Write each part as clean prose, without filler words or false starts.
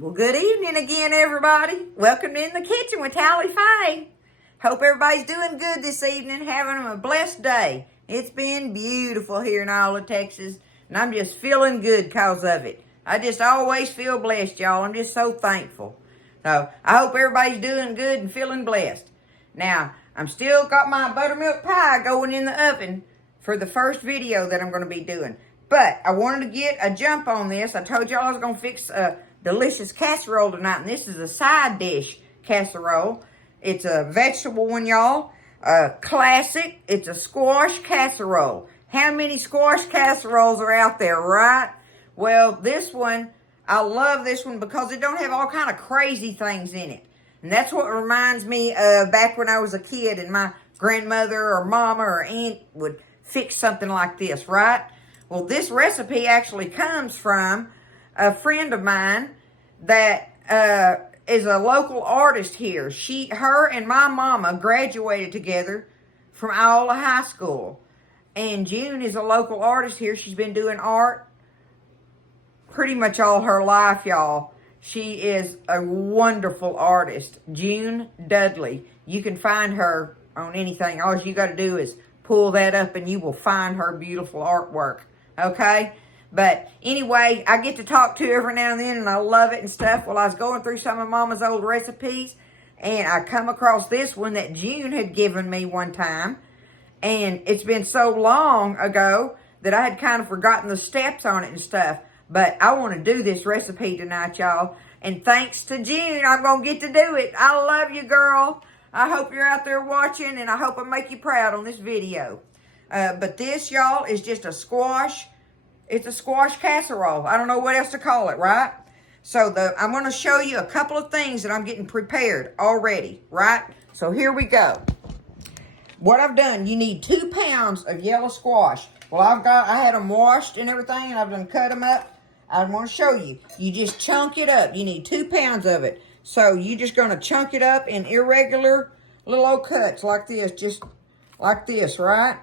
Well, good evening again, everybody. Welcome to In the Kitchen with Tally Faye. Hope everybody's doing good this evening, having a blessed day. It's been beautiful here in Isla, Texas, and I'm just feeling good because of it. I just always feel blessed, y'all. I'm just so thankful. So, I hope everybody's doing good and feeling blessed. Now, I'm still got my buttermilk pie going in the oven for the first video that I'm going to be doing. But I wanted to get a jump on this. I told y'all I was going to fix a delicious casserole tonight, and this is a side dish casserole. It's a vegetable one, y'all. Classic. It's a squash casserole. How many squash casseroles are out there, right? Well, this one, I love this one because it don't have all kind of crazy things in it. And that's what reminds me of back when I was a kid and my grandmother or mama or aunt would fix something like this, right? Well, this recipe actually comes from a friend of mine that is a local artist here. Her and my mama graduated together from Iowa High School. And June is a local artist here. She's been doing art pretty much all her life, y'all. She is a wonderful artist. June Dudley. You can find her on anything. All you got to do is pull that up and you will find her beautiful artwork. Okay? But anyway, I get to talk to her every now and then, and I love it and stuff. Well, I was going through some of Mama's old recipes, and I come across this one that June had given me one time. And it's been so long ago that I had kind of forgotten the steps on it and stuff. But I want to do this recipe tonight, y'all. And thanks to June, I'm going to get to do it. I love you, girl. I hope you're out there watching, and I hope I make you proud on this video. But this, y'all, is just a squash. It's a squash casserole. I don't know what else to call it, right? So I'm going to show you a couple of things that I'm getting prepared already, right? So here we go. What I've done, you need 2 pounds of yellow squash. Well, I had them washed and everything, and I've done cut them up. I want to show you. You just chunk it up. You need 2 pounds of it. So you're just going to chunk it up in irregular little old cuts like this. Just like this, right?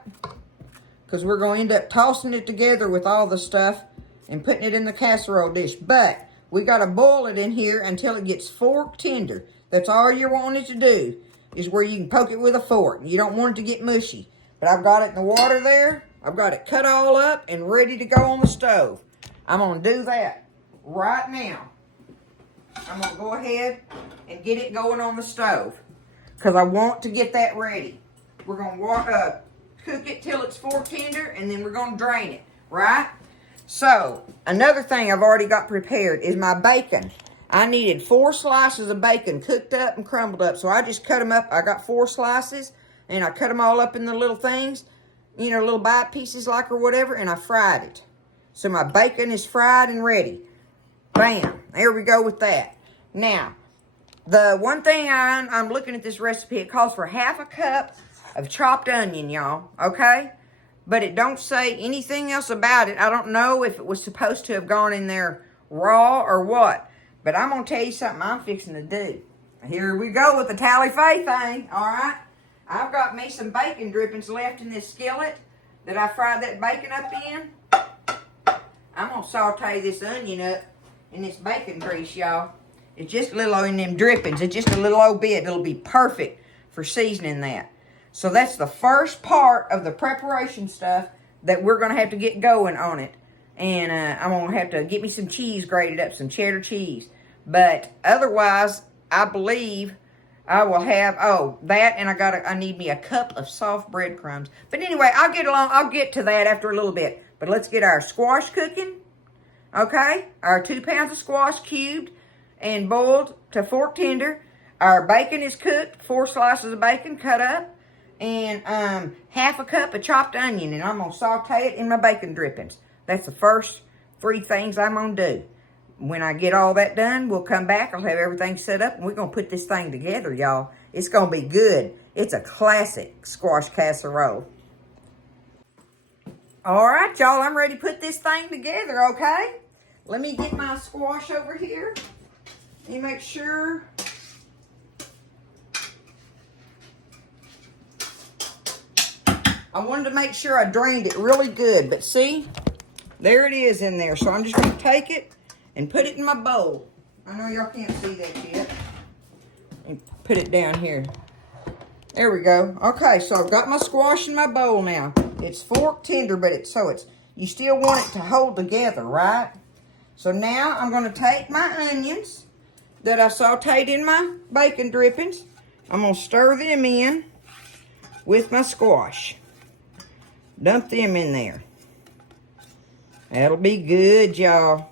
Because we're going to end up tossing it together with all the stuff and putting it in the casserole dish. But we got to boil it in here until it gets fork tender. That's all you're wanting it to do, is where you can poke it with a fork. You don't want it to get mushy. But I've got it in the water there. I've got it cut all up and ready to go on the stove. I'm going to do that right now. I'm going to go ahead and get it going on the stove because I want to get that ready. We're going to cook it till it's fork tender, and then we're going to drain it, right? So, another thing I've already got prepared is my bacon. I needed 4 slices of bacon cooked up and crumbled up, so I just cut them up. I got 4 slices, and I cut them all up in the little things, you know, little bite pieces like or whatever, and I fried it. So my bacon is fried and ready. Bam. There we go with that. Now, the one thing I'm looking at this recipe, it calls for 1/2 cup of chopped onion, y'all. Okay? But it don't say anything else about it. I don't know if it was supposed to have gone in there raw or what. But I'm going to tell you something I'm fixing to do. Here we go with the Tally Faye thing. All right? I've got me some bacon drippings left in this skillet that I fried that bacon up in. I'm going to saute this onion up in this bacon grease, y'all. It's just a little in them drippings. It's just a little old bit. It'll be perfect for seasoning that. So that's the first part of the preparation stuff that we're going to have to get going on it. And I'm going to have to get me some cheese grated up, some cheddar cheese. But otherwise, I believe I will have, that, and I need me a cup of soft breadcrumbs. But anyway, I'll get to that after a little bit. But let's get our squash cooking, okay? Our 2 pounds of squash cubed and boiled to fork tender. Our bacon is cooked, 4 slices of bacon cut up, and 1/2 cup of chopped onion, and I'm going to saute it in my bacon drippings. That's the first 3 things I'm going to do. When I get all that done, we'll come back. I'll have everything set up, and we're going to put this thing together, y'all. It's going to be good. It's a classic squash casserole. All right, y'all, I'm ready to put this thing together, okay? Let me get my squash over here. Let me make sure. I wanted to make sure I drained it really good, but see, there it is in there. So I'm just going to take it and put it in my bowl. I know y'all can't see that yet. And put it down here. There we go. Okay, so I've got my squash in my bowl now. It's fork tender, but you still want it to hold together, right? So now I'm going to take my onions that I sauteed in my bacon drippings. I'm going to stir them in with my squash. Dump them in there. That'll be good, y'all.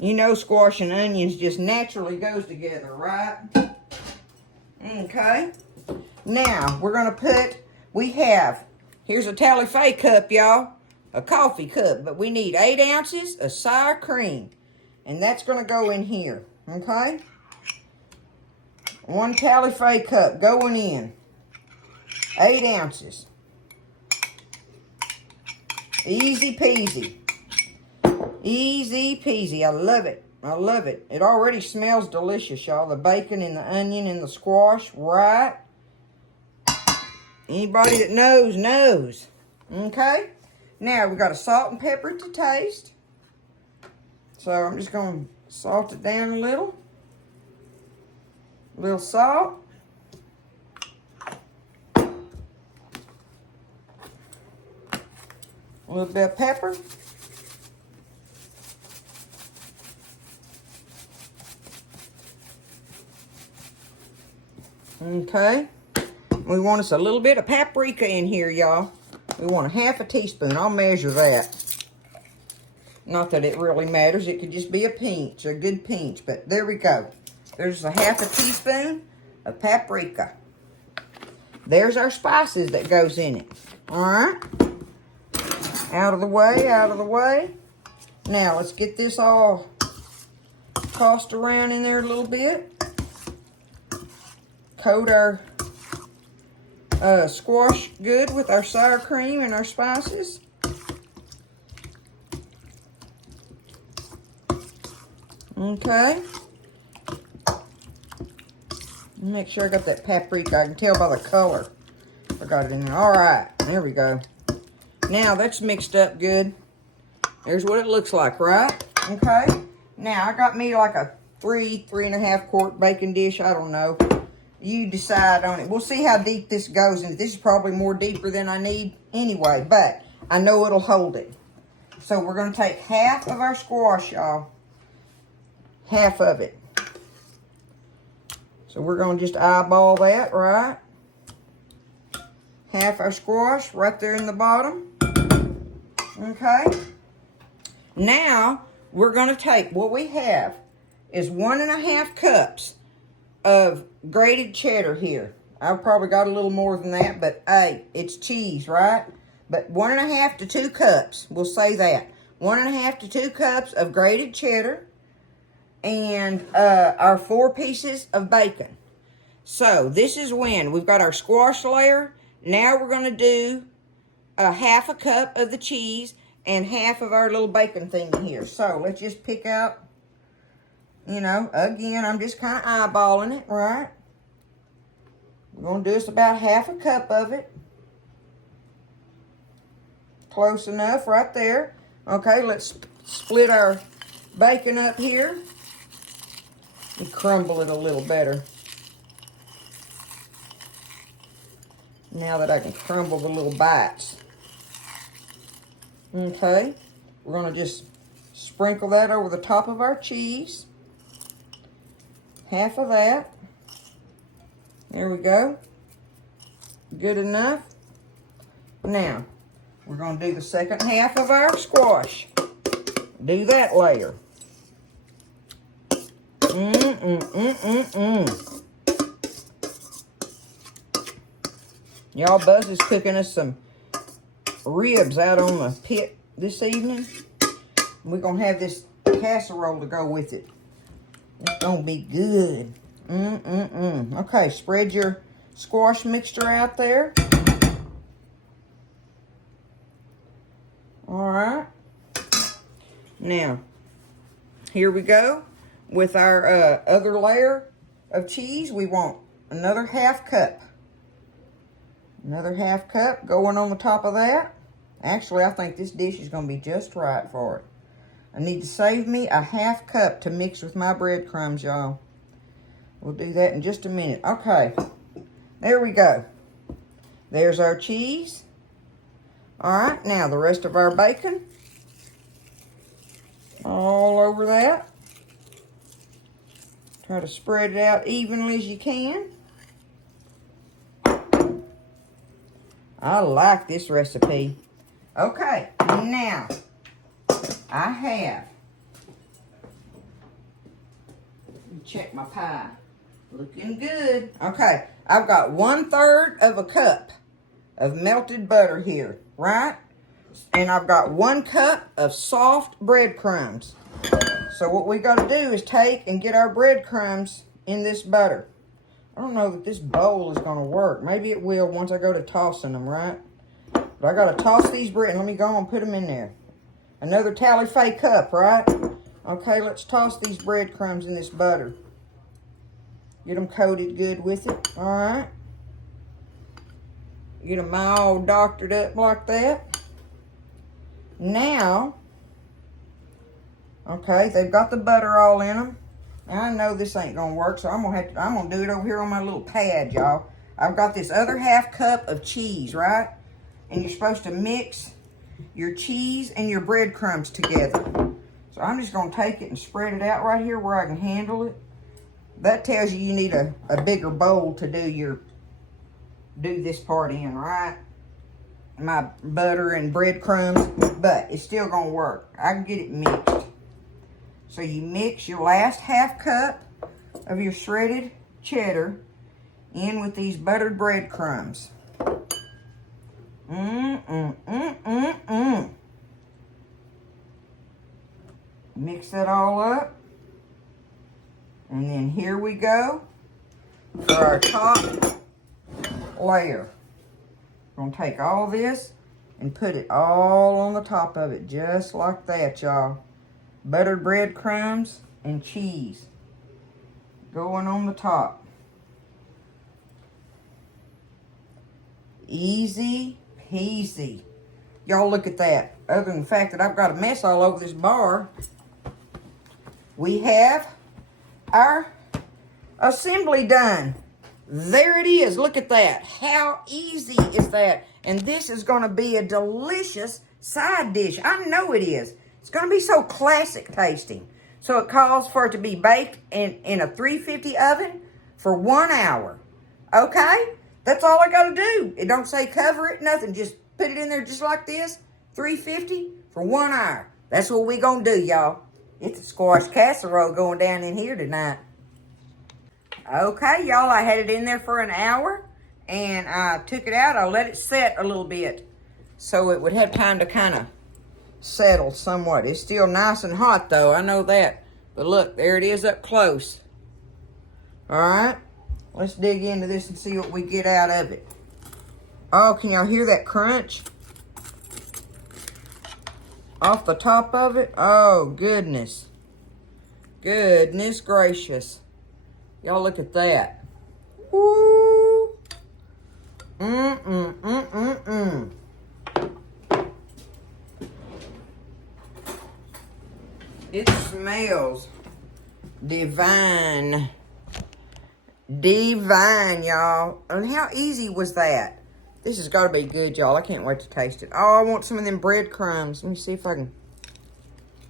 You know squash and onions just naturally goes together, right? Okay. Now, we're going to here's a Tally-Fay cup, y'all. A coffee cup, but we need 8 ounces of sour cream. And that's going to go in here, okay? 1 Tally-Fay cup going in. 8 ounces. Easy peasy. Easy peasy. I love it. I love it. It already smells delicious, y'all. The bacon and the onion and the squash, right? Anybody that knows, knows. Okay? Now, we got a salt and pepper to taste. So, I'm just going to salt it down a little. A little salt. A little bit of pepper. Okay. We want us a little bit of paprika in here, y'all. We want a 1/2 teaspoon. I'll measure that. Not that it really matters. It could just be a pinch, a good pinch. But there we go. There's a 1/2 teaspoon of paprika. There's our spices that goes in it. All right. Out of the way, out of the way. Now, let's get this all tossed around in there a little bit. Coat our squash good with our sour cream and our spices. Okay. Make sure I got that paprika. I can tell by the color. I got it in there. All right. There we go. Now, that's mixed up good. There's what it looks like, right? Okay. Now, I got me like a 3.5 quart bacon dish. I don't know. You decide on it. We'll see how deep this goes. And this is probably more deeper than I need anyway. But I know it'll hold it. So, we're going to take 1/2 of our squash, y'all. 1/2 of it. So, we're going to just eyeball that, right? 1/2 our squash right there in the bottom. Okay. Now, we're going to take what we have is 1.5 cups of grated cheddar here. I've probably got a little more than that, but hey, it's cheese, right? But 1.5 to 2 cups, we'll say that. 1.5 to 2 cups of grated cheddar and our 4 pieces of bacon. So, this is when we've got our squash layer. Now we're going to do a 1/2 cup of the cheese and 1/2 of our little bacon thing here. So, let's just pick out, you know, again, I'm just kind of eyeballing it, right? We're going to do us about 1/2 cup of it. Close enough right there. Okay, let's split our bacon up here and crumble it a little better. Now that I can crumble the little bites. Okay, we're going to just sprinkle that over the top of our cheese. 1/2 of that. There we go. Good enough. Now, we're going to do the second 1/2 of our squash. Do that layer. Y'all, Buzz is cooking us some ribs out on the pit this evening. We're going to have this casserole to go with it. It's going to be good. Okay, spread your squash mixture out there. All right. Now, here we go. With our other layer of cheese, we want another 1/2 cup. Another 1/2 cup going on the top of that. Actually, I think this dish is going to be just right for it. I need to save me a ½ cup to mix with my breadcrumbs, y'all. We'll do that in just a minute. Okay, there we go. There's our cheese. All right, now the rest of our bacon. All over that. Try to spread it out evenly as you can. I like this recipe. Okay, now I have, let me check my pie. Looking good. Okay, I've got 1/3 of a cup of melted butter here, right? And I've got 1 cup of soft breadcrumbs. So what we got to do is take and get our breadcrumbs in this butter. I don't know that this bowl is going to work. Maybe it will once I go to tossing them, right? But I got to toss these bread. Let me go and put them in there. Another tally-fay cup, right? Okay, let's toss these breadcrumbs in this butter. Get them coated good with it, all right? Get them all doctored up like that. Now, okay, they've got the butter all in them. Now, I know this ain't gonna work, so I'm gonna do it over here on my little pad, y'all. I've got this other ½ cup of cheese, right? And you're supposed to mix your cheese and your breadcrumbs together. So I'm just gonna take it and spread it out right here where I can handle it. That tells you need a bigger bowl to do this part in, right? My butter and breadcrumbs, but it's still gonna work. I can get it mixed. So you mix your last ½ cup of your shredded cheddar in with these buttered breadcrumbs. Mix that all up. And then here we go for our top layer. We're gonna take all this and put it all on the top of it, just like that, y'all. Buttered breadcrumbs and cheese going on the top. Easy peasy. Y'all look at that. Other than the fact that I've got a mess all over this bar, we have our assembly done. There it is. Look at that. How easy is that? And this is going to be a delicious side dish. I know it is. It's going to be so classic tasting. So it calls for it to be baked in a 350 oven for 1 hour. Okay? That's all I got to do. It don't say cover it, nothing. Just put it in there just like this. 350 for 1 hour. That's what we going to do, y'all. It's a squash casserole going down in here tonight. Okay, y'all, I had it in there for an hour, and I took it out. I let it set a little bit so it would have time to kind of settle somewhat. It's still nice and hot, though. I know that. But look, there it is up close. All right, let's dig into this and see what we get out of it. Oh, can y'all hear that crunch off the top of it? Oh, goodness. Goodness gracious. Y'all look at that. Woo. It smells divine. Divine, y'all. And how easy was that? This has got to be good, y'all. I can't wait to taste it. Oh, I want some of them breadcrumbs. Let me see if I can.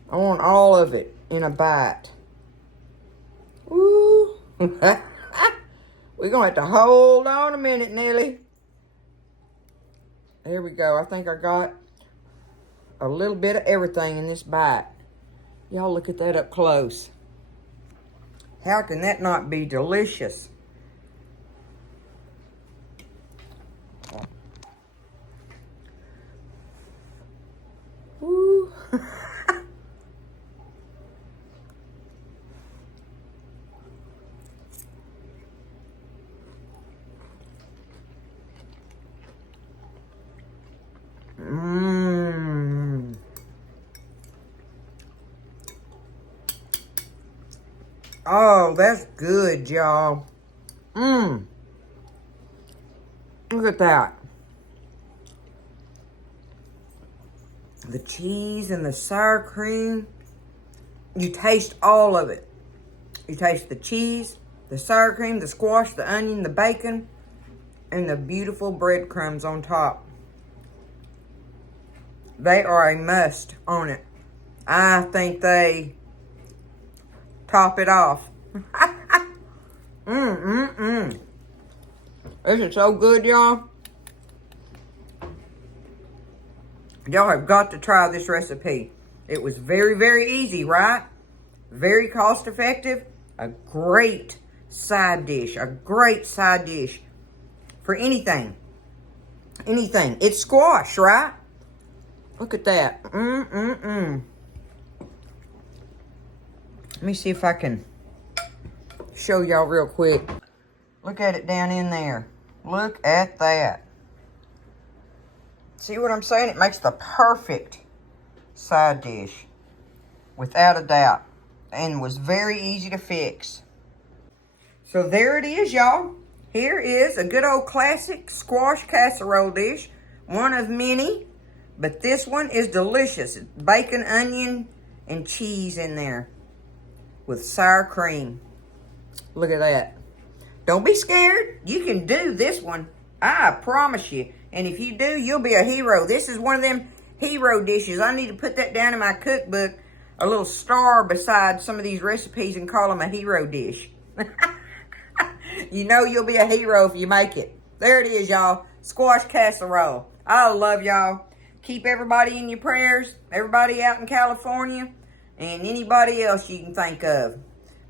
I want all of it in a bite. Woo. We're going to have to hold on a minute, Nelly. There we go. I think I got a little bit of everything in this bite. Y'all look at that up close. How can that not be delicious? Woo. Oh, that's good, y'all. Look at that. The cheese and the sour cream. You taste all of it. You taste the cheese, the sour cream, the squash, the onion, the bacon, and the beautiful breadcrumbs on top. They are a must on it. I think they top it off. This is so good, y'all. Y'all have got to try this recipe. It was very, very easy, right? Very cost effective. A great side dish. A great side dish for anything. Anything. It's squash, right? Look at that. Let me see if I can show y'all real quick. Look at it down in there. Look at that. See what I'm saying? It makes the perfect side dish. Without a doubt. And was very easy to fix. So there it is, y'all. Here is a good old classic squash casserole dish. One of many. But this one is delicious. Bacon, onion, and cheese in there. With sour cream. Look at that. Don't be scared. You can do this one. I promise you. And if you do, you'll be a hero. This is one of them hero dishes. I need to put that down in my cookbook. A little star beside some of these recipes and call them a hero dish. You know you'll be a hero if you make it. There it is, y'all. Squash casserole. I love y'all. Keep everybody in your prayers. Everybody out in California. And anybody else you can think of.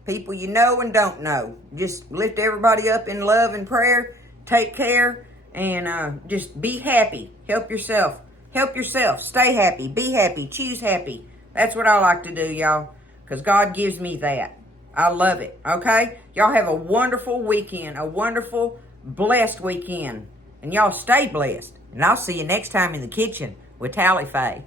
People you know and don't know. Just lift everybody up in love and prayer. Take care. And just be happy. Help yourself. Help yourself. Stay happy. Be happy. Choose happy. That's what I like to do, y'all. Because God gives me that. I love it. Okay? Y'all have a wonderful weekend. A wonderful, blessed weekend. And y'all stay blessed. And I'll see you next time in the kitchen with Tally Faye.